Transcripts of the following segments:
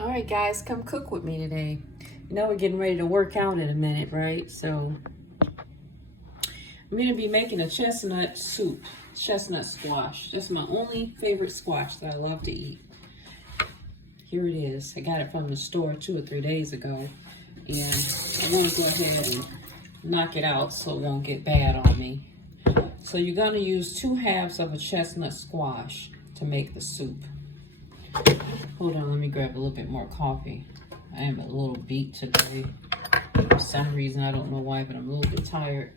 All right, guys, come cook with me today. You know we're getting ready to work out in a minute, right? So I'm gonna be making a chestnut soup, chestnut squash. That's my only favorite squash that I love to eat. Here it is. I got it from the store 2 or 3 days ago. And I want to go ahead and knock it out so it won't get bad on me. So you're gonna use 2 halves of a chestnut squash to make the soup. Hold on, let me grab a little bit more coffee. I am a little beat today. For some reason, I don't know why, but I'm a little bit tired.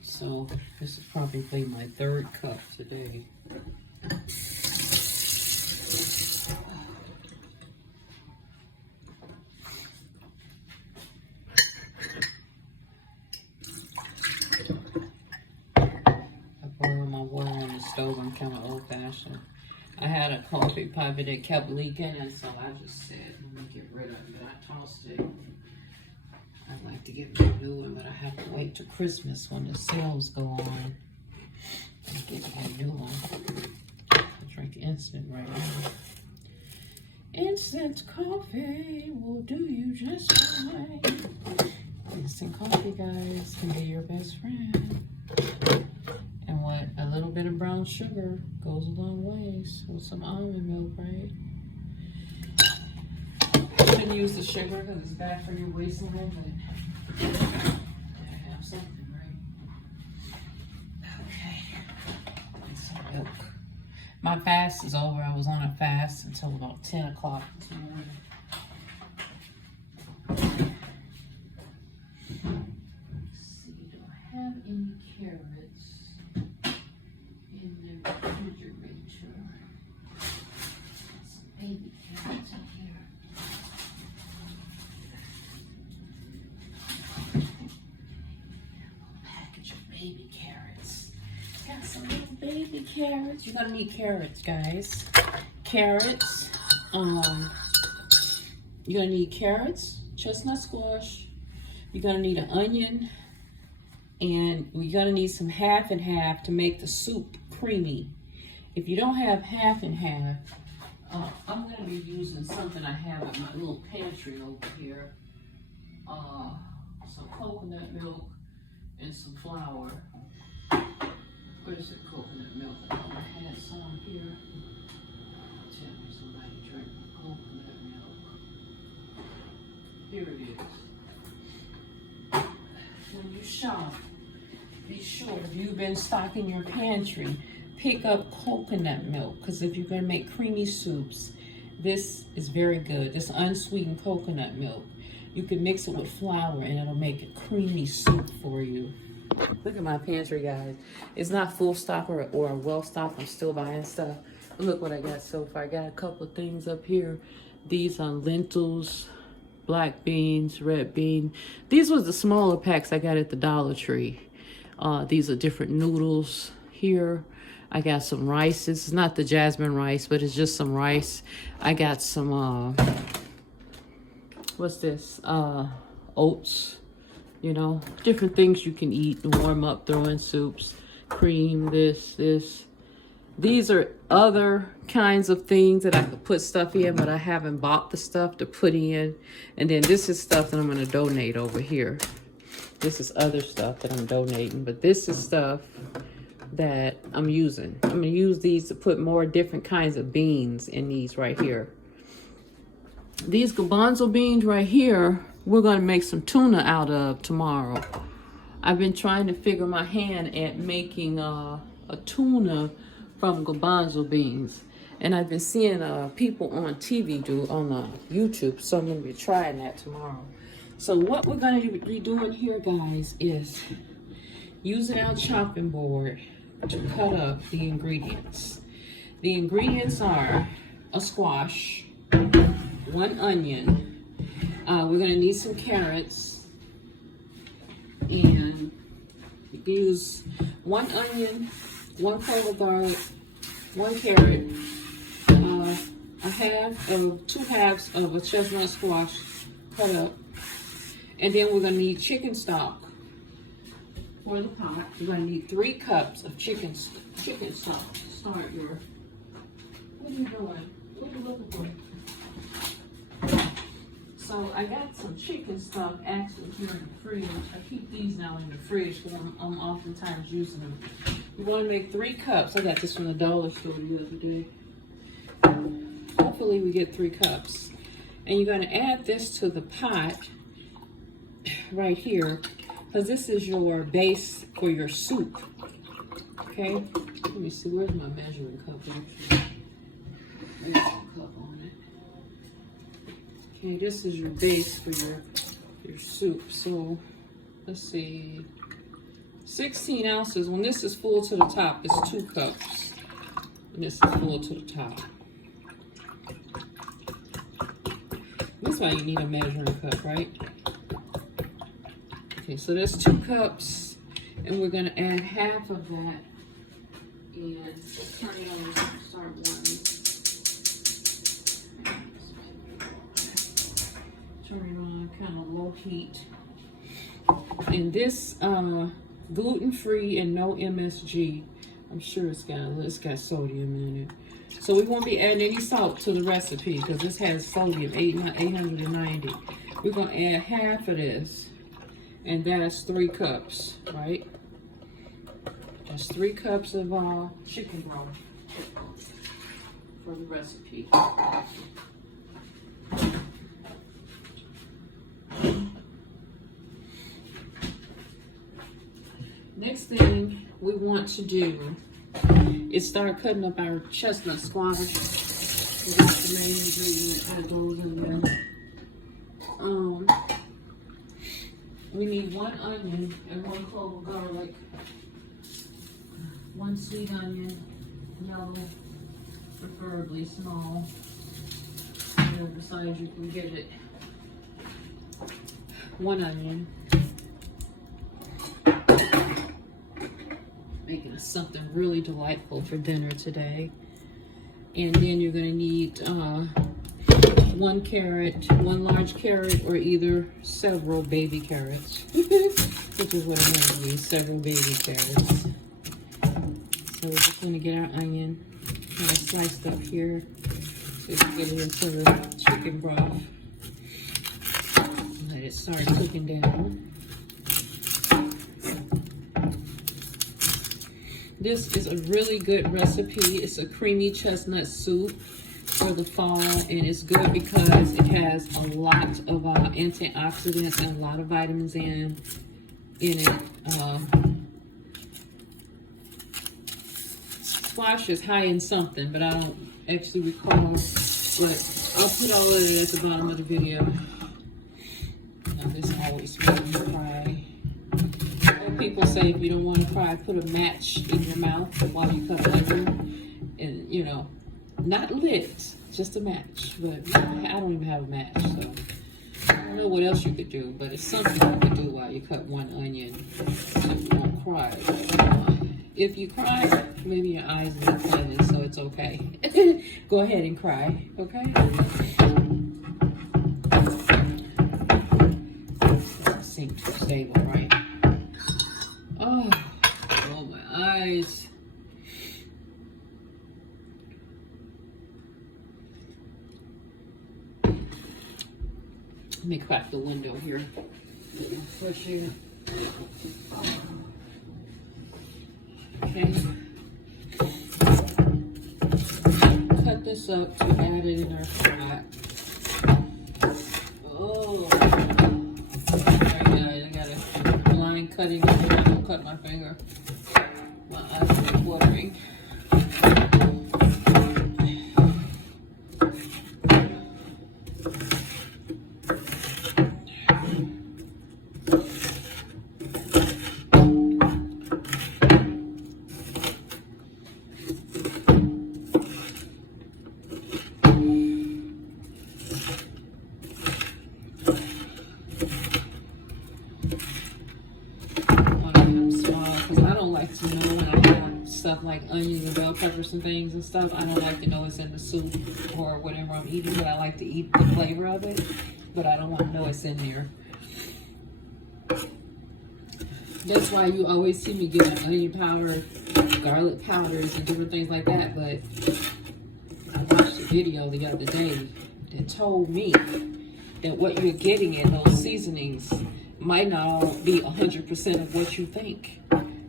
So this is probably my 3rd cup today. I boil my water on the stove. I'm kind of old-fashioned. I had a coffee pot that kept leaking, and so I just said, let me get rid of it. But I tossed it. I'd like to get me a new one, but I have to wait till Christmas when the sales go on and get me a new one. I drink instant right now. Instant coffee will do you just fine. Instant coffee, guys, can be your best friend. And what? A little bit of brown sugar goes a long ways with some almond milk, right? Shouldn't use the sugar because it's bad for your waistline, but I have something, right? Okay. And some milk. My fast is over. I was on a fast until about 10 o'clock this morning. Let's see, do I have any carrots in the refrigerator? Some baby carrots in here. Package of baby carrots. Got some little baby carrots. You're gonna need carrots, guys. Carrots. You're gonna need carrots, chestnut squash. You're gonna need an onion, and you're gonna need some half and half to make the soup creamy. If you don't have half and half, I'm gonna be using something I have in my little pantry over here. Some coconut milk and some flour. Where's the coconut milk? I thought I had some here. Tell me somebody drink coconut milk. Here it is. When you shop, be sure if you've been stocking your pantry, pick up coconut milk, because if you're going to make creamy soups, this is very good. This unsweetened coconut milk. You can mix it with flour and it'll make a creamy soup for you. Look at my pantry, guys. It's not full stock or well stocked. I'm still buying stuff. But look what I got so far. I got a couple of things up here. These are lentils, black beans, red bean. These was the smaller packs I got at the Dollar Tree. These are different noodles here. I got some rice. This is not the jasmine rice, but it's just some rice. I got some, what's this? Oats. You know, different things you can eat and warm up, throw in soups, cream, this. These are other kinds of things that I could put stuff in, but I haven't bought the stuff to put in. And then this is stuff that I'm going to donate over here. This is other stuff that I'm donating, but this is stuff that I'm using. I'm going to use these to put more different kinds of beans in these right here. These garbanzo beans right here, we're going to make some tuna out of tomorrow. I've been trying to figure my hand at making a tuna from garbanzo beans. And I've been seeing people on TV do on YouTube, so I'm going to be trying that tomorrow. So what we're going to be doing here, guys, is using our chopping board to cut up the ingredients. The ingredients are a squash, 1 onion. We're going to need some carrots, and you can use 1 onion, 1 clove of garlic, 1 carrot, 2 halves of a chestnut squash cut up, and then we're going to need chicken stock for the pot. You're going to need 3 cups of chicken stock to start your. What are you doing? What are you looking for? I got some chicken stock actually here in the fridge. I keep these now in the fridge because I'm oftentimes using them. You want to make 3 cups. I got this from the dollar store the other day. Hopefully we get 3 cups. And you're going to add this to the pot right here, because this is your base for your soup. Okay? Let me see, where's my measuring cup? There's a cup on it. Okay, this is your base for your soup. So, let's see. 16 ounces. When this is full to the top, it's 2 cups. And this is full to the top. That's why you need a measuring cup, right? Okay, so there's 2 cups, and we're gonna add half of that, and turn it on, start warming. Turn it on kind of low heat. And this gluten-free and no MSG. I'm sure it's got sodium in it. So we won't be adding any salt to the recipe because this has sodium, 890. We're going to add half of this, and that's 3 cups, right? That's 3 cups of chicken broth for the recipe. Next thing we want to do is start cutting up our chestnut squash. That's the main ingredient that goes in there. We need 1 onion and 1 clove of garlic, 1 sweet onion, yellow, preferably small. Whatever size you can get it. 1 onion. Making something really delightful for dinner today. And then you're going to need 1 carrot, 1 large carrot, or either several baby carrots, which is what I'm going to use, several baby carrots. So we're just going to get our onion kind of sliced up here so we can get it into the chicken broth. Let it start cooking down. This is a really good recipe. It's a creamy chestnut soup for the fall, and it's good because it has a lot of antioxidants and a lot of vitamins in it. Squash is high in something, but I don't actually recall. But I'll put all of it at the bottom of the video. Now, this always makes me cry. People say if you don't want to cry, put a match in your mouth while you cut onion, and you know, not lit, just a match. But I don't even have a match, so I don't know what else you could do. But it's something you could do while you cut 1 onion, so you won't cry. If you cry, maybe your eyes will be cleansed, so it's okay. Go ahead and cry, okay? Doesn't seem too stable, right? Oh, my eyes. Let me crack the window here. Fresh air. Okay. Cut this up to add it in our pot. Oh. I got a line cutting. Don't cut my finger. My eyes are watering. Stuff like onions and bell peppers and things and stuff. I don't like to know it's in the soup or whatever I'm eating, but I like to eat the flavor of it, but I don't want to know it's in there. That's why you always see me getting onion powder, garlic powders, and different things like that. But I watched a video the other day that told me that what you're getting in those seasonings might not all be 100% of what you think.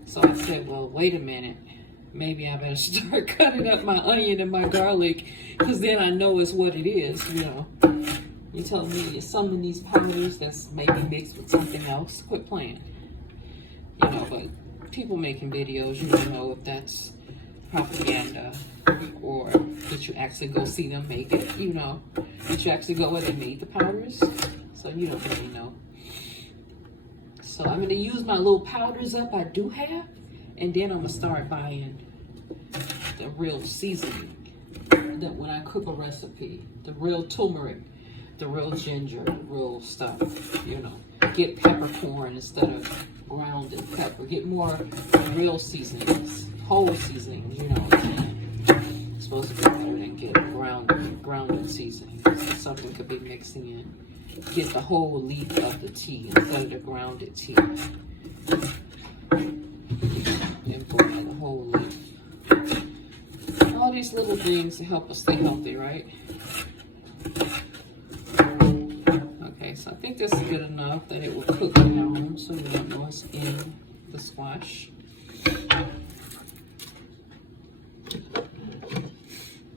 So I said, well, wait a minute. Maybe I better start cutting up my onion and my garlic, because then I know it's what it is, you know. You tell me some of these powders that's maybe mixed with something else, quit playing. You know, but people making videos, you don't know if that's propaganda or did you actually go see them make it, you know. Did you actually go where they made the powders? So you don't really know. So I'm going to use my little powders up I do have, and then I'm going to start buying the real seasoning. That when I cook a recipe, the real turmeric, the real ginger, the real stuff, you know. Get peppercorn instead of grounded pepper. Get more real seasonings, whole seasonings, you know. It's supposed to be better than get grounded seasonings. So something could be mixing in. Get the whole leaf of the tea instead of the grounded tea. And pour out the whole leaf. All these little things to help us stay healthy, right? Okay, so I think this is good enough that it will cook down so we don't know what's in the squash.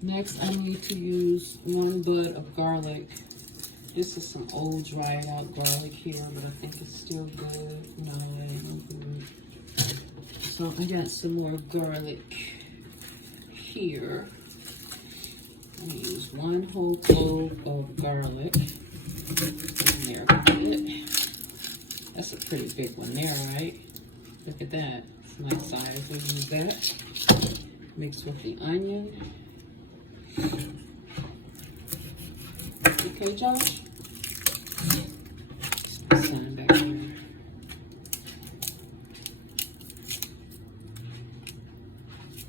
Next, I need to use 1 bud of garlic. This is some old dried out garlic here, but I think it's still good. No, it ain't good. So I got some more garlic here. I'm gonna use 1 whole clove of garlic. In there a bit. That's a pretty big one there, right? Look at that. It's a nice size. We'll use that. Mix with the onion. Okay, Josh? Sign back here.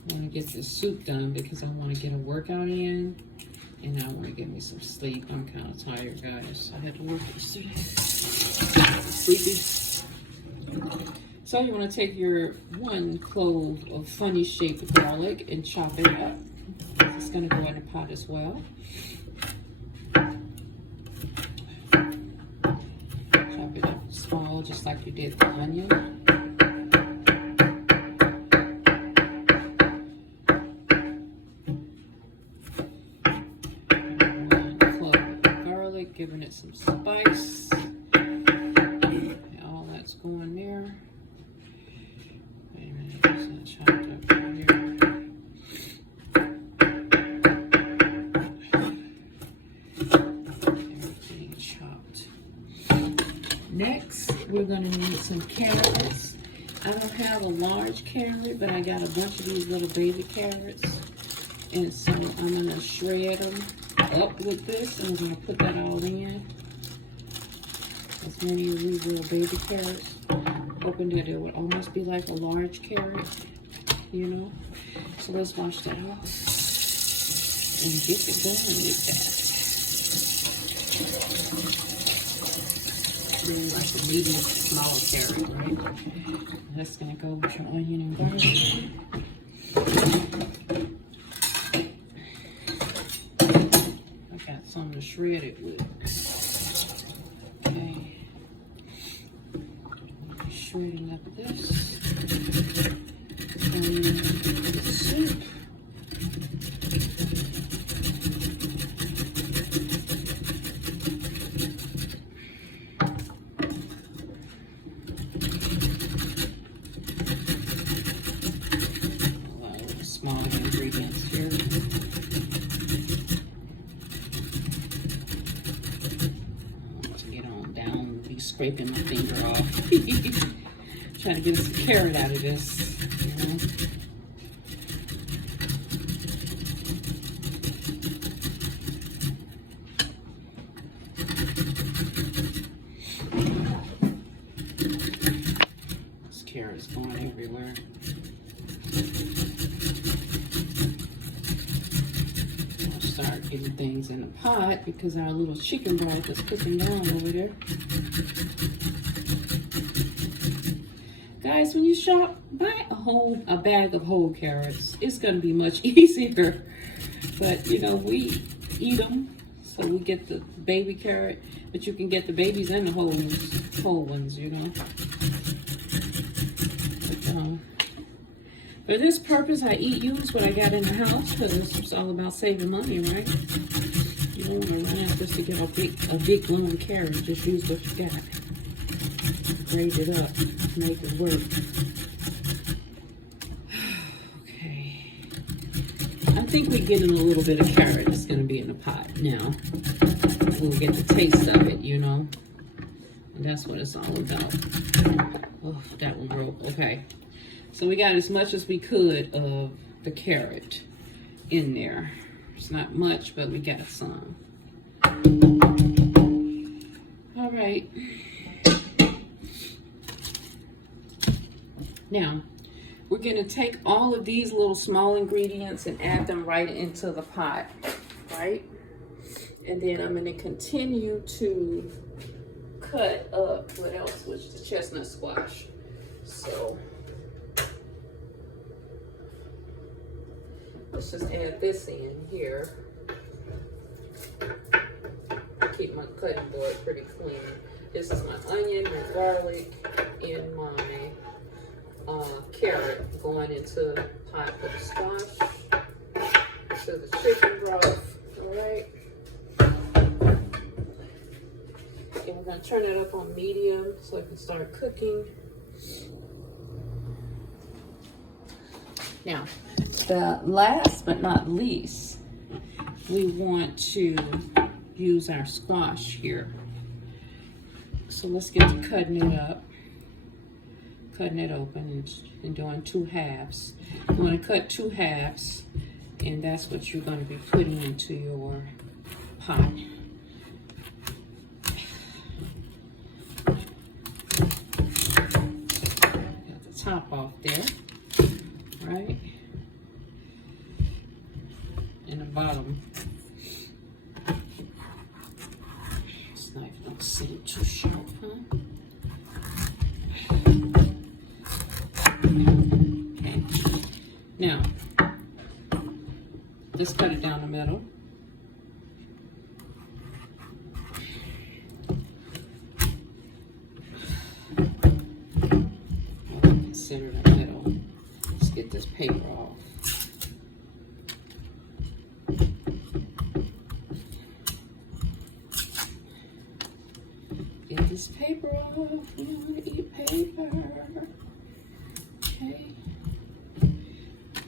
I want to get this soup done because I want to get a workout in, and I want to get me some sleep. I'm kind of tired, guys. I had to work yesterday. Sleepy. So you want to take your 1 clove of funny shaped garlic and chop it up. It's going to go in the pot as well. Chop it up small, just like you did the onion. 1 clove of garlic, giving it some spice. And all that's going there. Wait a minute, it's not chopped up right here. Next, we're going to need some carrots. I don't have a large carrot, but I got a bunch of these little baby carrots. And so I'm going to shred them up with this, and I'm going to put that all in. As many of these little baby carrots. Hoping that it would almost be like a large carrot, you know. So let's wash that off and get it going with that. Like a medium to small carrot, right? That's gonna go with your onion and garlic. I got some to shred it with. Okay. Shredding up this. And the soup. Small ingredients here. To get on down, be scraping my finger off. Trying to get some carrot out of this, you know. This carrot's going everywhere. Start getting things in the pot because our little chicken broth is cooking down over there. Guys, when you shop, buy a bag of whole carrots. It's going to be much easier. But, you know, we eat them, so we get the baby carrot. But you can get the babies and the whole ones, you know. But, for this purpose, I use what I got in the house because it's all about saving money, right? You don't want to run out just to get a big long carrot. Just use what you got. Grade it up, make it work. Okay. I think we're getting a little bit of carrot that's going to be in the pot now. We'll get the taste of it, you know. And that's what it's all about. Oh, that one broke. Okay. So we got as much as we could of the carrot in there. It's not much, but we got some. All right. Now, we're going to take all of these little small ingredients and add them right into the pot, right? And then I'm going to continue to cut up, what else, which is the chestnut squash. So, let's just add this in here. Keep my cutting board pretty clean. This is my onion, my garlic, and my carrot going into the pot for the squash, to the chicken broth. All right. And we're going to turn it up on medium so it can start cooking. Now, the last but not least, we want to use our squash here. So let's get to cutting it up, cutting it open and doing 2 halves. You want to cut 2 halves, and that's what you're going to be putting into your pot. Got the top off there, right? And the bottom. This knife don't seem too sharp, huh? Okay. Now, let's cut it down the middle. Center the middle. Let's get this paper off. Get this paper off. We want to eat paper. Okay.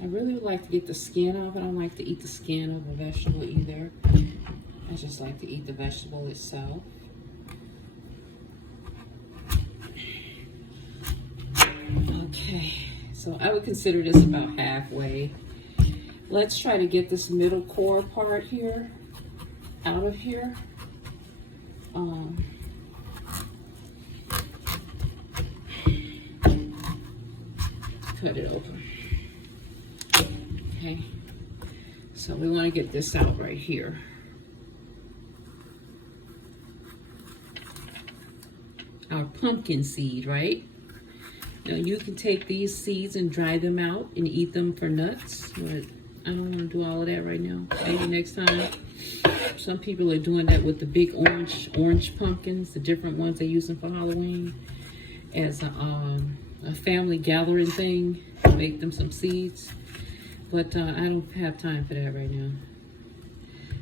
I really would like to get the skin off. I don't like to eat the skin of a vegetable either. I just like to eat the vegetable itself. Okay, so I would consider this about halfway. Let's try to get this middle core part here out of here. Cut it open. Okay, so we want to get this out right here. Our pumpkin seed, right? Now you can take these seeds and dry them out and eat them for nuts, but I don't want to do all of that right now. Maybe next time. Some people are doing that with the big orange pumpkins, the different ones they're using for Halloween, as a family gathering thing. Make them some seeds, but I don't have time for that right now.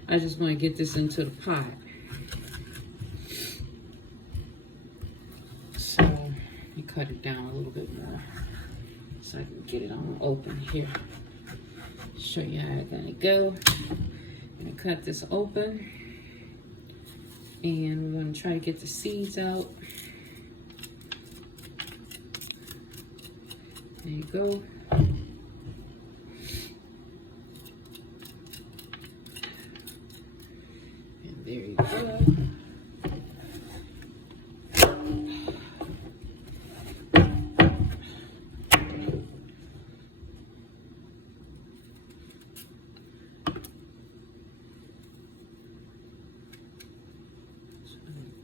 I just want to get this into the pot. So you cut it down a little bit more so I can get it on open here. Show you how it's gonna go. I'm gonna cut this open, and we're gonna try to get the seeds out. There you go. And there you go.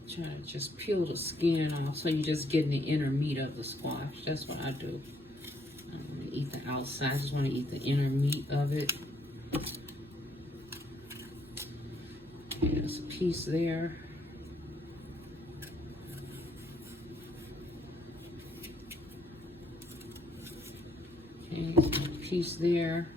Try to just peel the skin off so you're just getting the inner meat of the squash. That's what I do. I don't want to eat the outside. I just want to eat the inner meat of it. Okay, there's a piece there. piece there.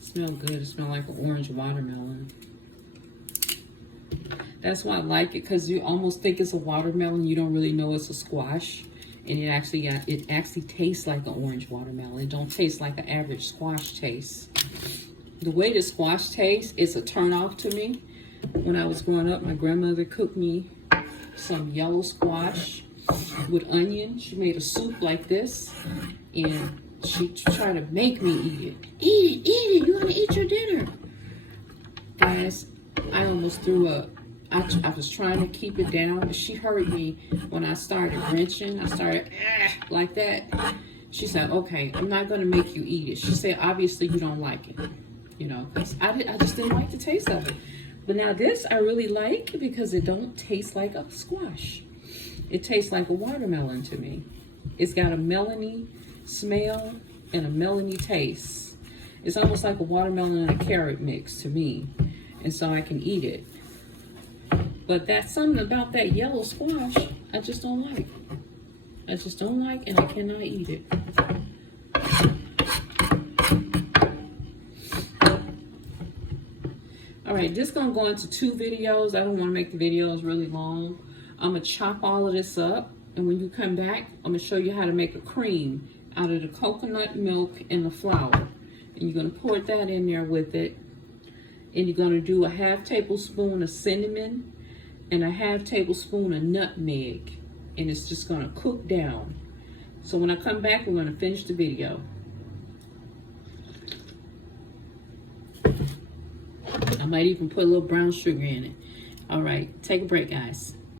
Smell good. It smells like an orange watermelon. That's why I like it, because you almost think it's a watermelon. You don't really know it's a squash. And it actually tastes like an orange watermelon. It don't taste like an average squash taste. The way the squash tastes is a turn off to me. When I was growing up, my grandmother cooked me some yellow squash with onion. She made a soup like this, and she tried to make me eat it. Eat it, you want to eat your dinner. Guys, I almost threw up. I was trying to keep it down, but she heard me when I started wrenching. I started like that. She said, okay, I'm not going to make you eat it. She said, obviously you don't like it, you know, because I just didn't like the taste of it. But now this I really like, because it don't taste like a squash. It tastes like a watermelon to me. It's got a melony smell and a melony taste. It's almost like a watermelon and a carrot mix to me. And so I can eat it. But that's something about that yellow squash I just don't like. I just don't like, and I cannot eat it. All right, this is gonna go into 2 videos. I don't wanna make the videos really long. I'm gonna chop all of this up, and when you come back, I'm gonna show you how to make a cream out of the coconut milk and the flour. And you're gonna pour that in there with it. And you're gonna do a 1/2 tablespoon of cinnamon and a 1/2 tablespoon of nutmeg, and it's just gonna cook down. So when I come back, we're gonna finish the video. I might even put a little brown sugar in it. All right, take a break, guys.